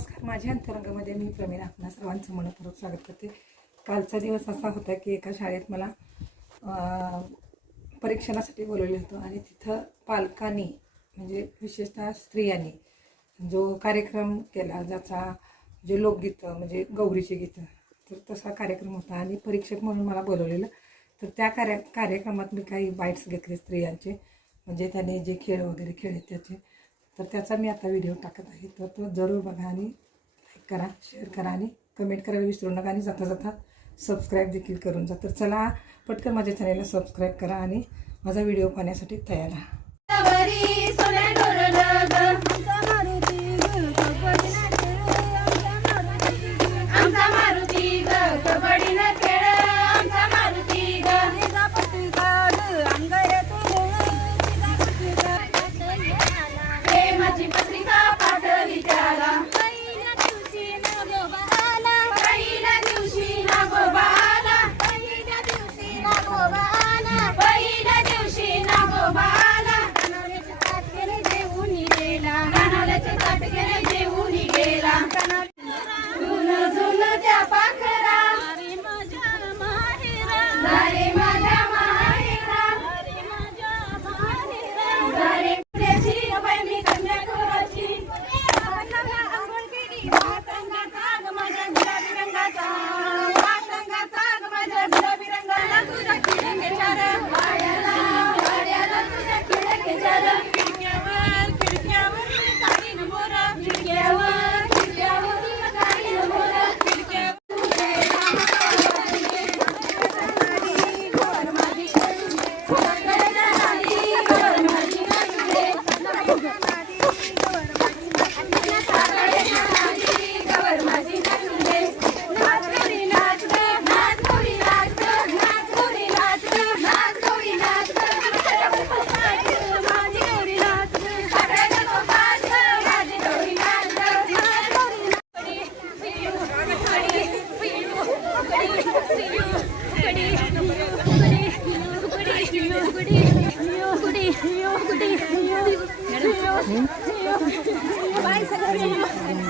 नमस्कार. माझ्या अंतरंगामध्ये मी प्रवीण आपणा सर्वांचं मनपूर्वक स्वागत करते. कालचा दिवस असा होता की एका शाळेत मला परीक्षणासाठी बोलवलं होतं आणि तिथं पालकांनी म्हणजे विशेषतः स्त्रियांनी जो कार्यक्रम केला ज्याचा जे लोकगीतं म्हणजे गौरीची गीतं तर तसा कार्यक्रम होता आणि परीक्षक म्हणून मला बोलवलेलं. तर त्या कार्य कार्यक्रमात मी काही बाईट्स घेतले स्त्रियांचे म्हणजे त्याने जे खेळ वगैरे खेळले त्याचे. तर त्याचा मी आता व्हिडिओ टाकत आहे. तर तो जरूर बघा आणि लाईक करा शेअर करा आणि कमेंट करायला विसरू नका आणि जाता जाता सबस्क्राईब देखील करून जा. तर चला पटकन माझ्या चॅनलला सबस्क्राईब करा आणि माझा व्हिडिओ पाहण्यासाठी तयार राहा.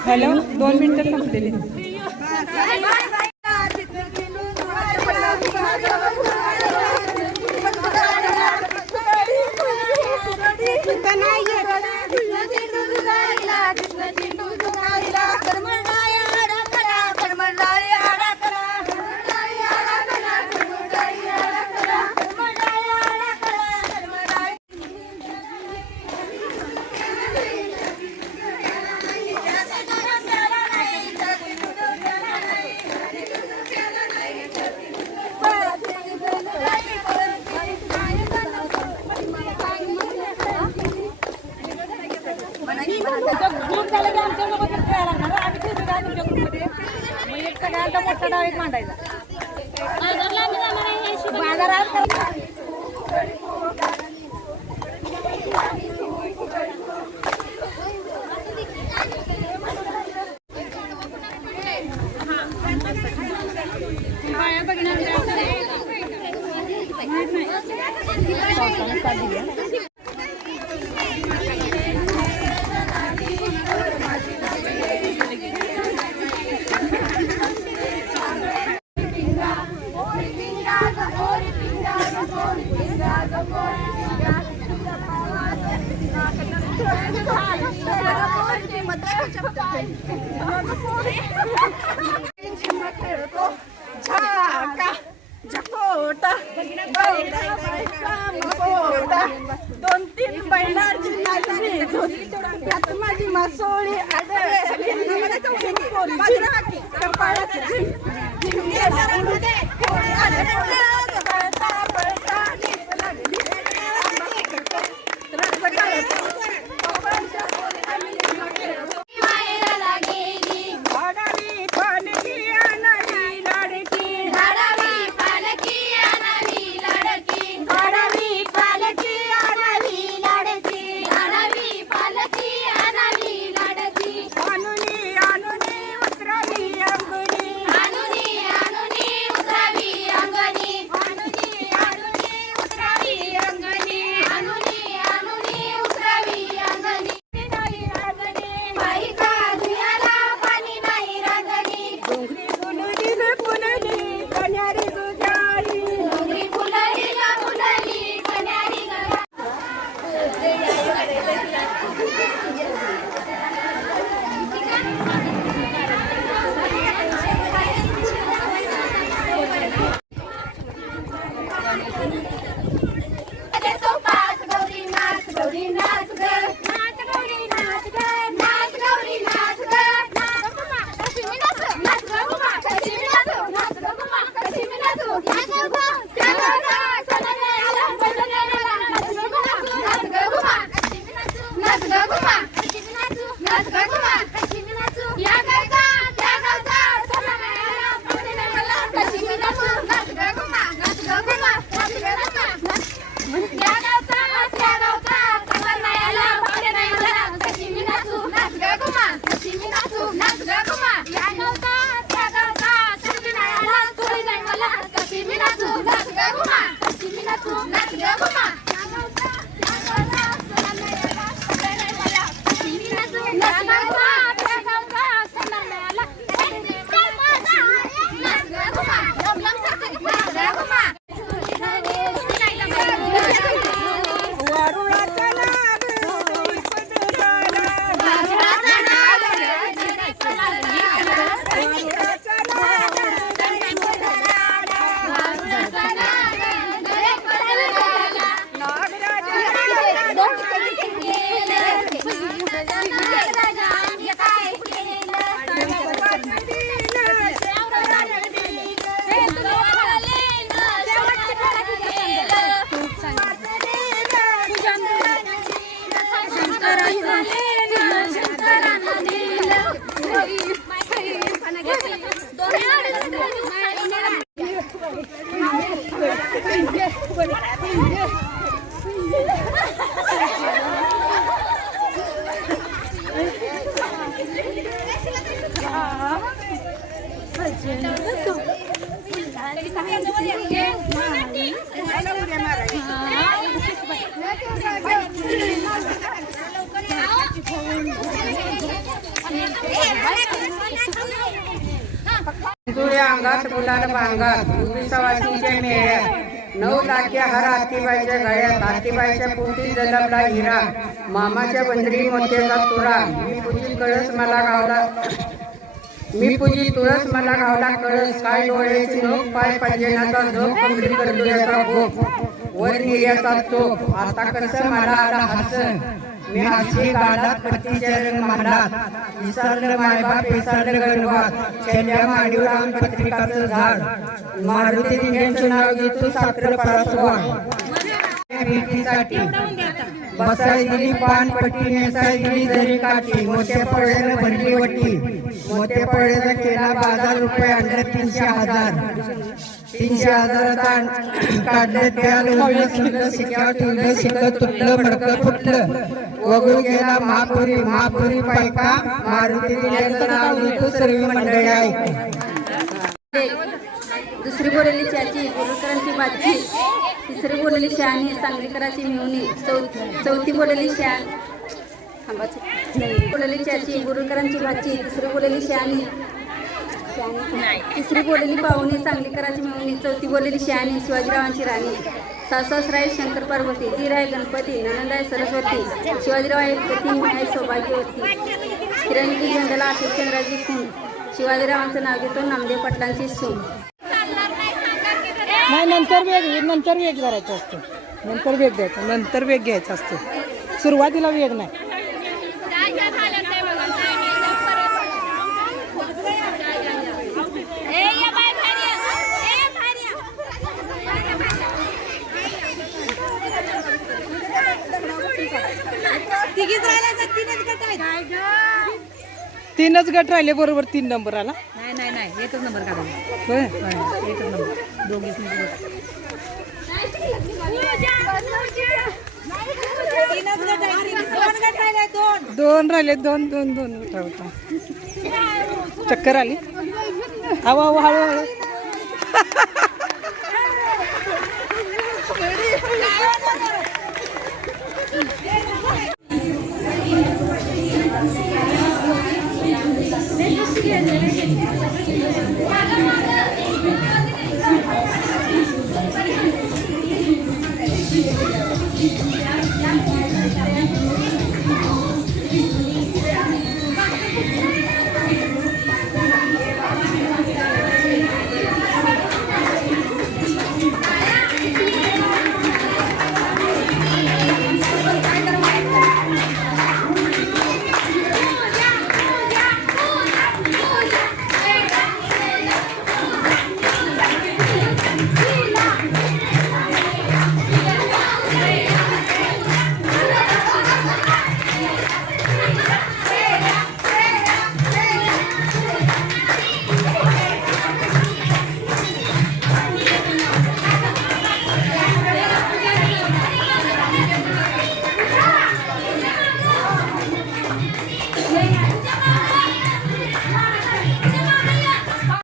हॅलो दोन मिनटं संपलेली बाजारात खेळतो झाका झकोटा दोन तीन बैलाची नाचणी. त्यात माझी मासोळी आडळली đây đây अंगात गुलाल बांगात उभी सवासीच्या मेळ्यात नऊ लाख्या हर आतीबाईच्या गळ्यात आतीबाईच्या पोटी जलमला हिरा मामाच्या बंदरी मोत्याचा तुरा मी कळस मला गावला. मी पूजी तुळस मला गावला कळस काय डोळ्याची नोक पाय पाहिजे झोप कंबरी करडोळ्याचा भोप वर निर्याचा चोप आता कसं मला आला हस मी हसली गालात पट्टीच्या रंग मांडात. विसरलं मायबाप विसरलं गणवात. शेल्या मांडीवर आम पत्रिकाचं झाड. मारुती दिव्यांचं नाव घेतो साखर परसवाड भेटीसाठी बसाय दिली पानपट्टी नेसाय दिली जरी काठी मोठ्या पळ्यानं भरली वटी मोठ्या पळ्याचा केला बाजार रुपये आणले तीनशे हजार. तीनशे हजाराचा आण- काढलं त्या लोकलं सुटलं शिक्यावर ठेवलं शिकत तुटलं मडकं फुटलं. वगळू गेला महापुरी महापुरी पायका मारुती दिल्याचं नाव सर्व मंडळी आहे दुसरी बोललेली चाची बोरकरांची बाची तिसरी बोललेली शहाणी सांगलीकराची मिळवणी चौ चौथी बोललेली शान थांबाची बोललेली चाची बोरकरांची भाची तिसरी बोललेली शहाणी. तिसरी बोललेली पाहुणी सांगलीकराची मिळवणी चौथी बोललेली शहाणी शिवाजीरावांची राणी. सासराय शंकर पार्वती धीर आहे गणपती ननंदाय सरस्वती. शिवाजीराव आहे पती आहे सौभाग्यवती. किरणकी झेंडाला अशोक चंद्राची खून. शिवाजीरावांचं नाव घेतो नामदेव पाटलांची सून. नाही नंतर वेग नंतर वेग करायचा असतो. नंतर वेग द्यायचा नंतर वेग घ्यायचा असतो. सुरुवातीला वेग नाही. तीनच गट राहिले बरोबर तीन नंबर आला एकच नंबर काढा होय? एकच नंबर. दोघीच नंबर. दोन राहिले दोन दोन दोन. दोन होता चक्कर आली. हवा हवा 哪个呢？